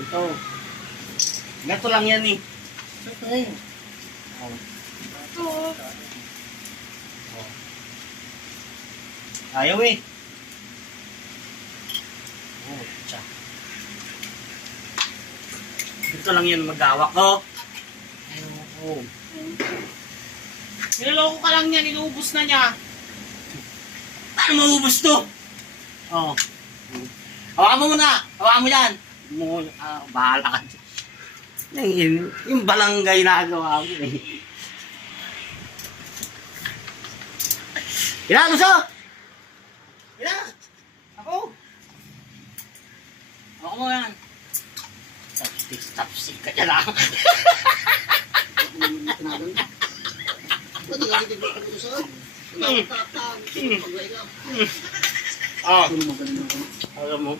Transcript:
Ito. Gato lang yan eh. Okay. Oh. Ito. Ayaw eh. Oh, tsa. Ito lang yan mag-awak ko. Oh. Niloloko ka lang niya, inuubos na niya. Paano maubos to? Oh. Hawakan mo muna. Hawakan mo yan. Bahala ka. Yung balanggay na agawa mo eh. Ilan, gusto? Ilan? Ako. Hawakan mo yan. Tapsik ka dyan lang. Oh. Alam mo.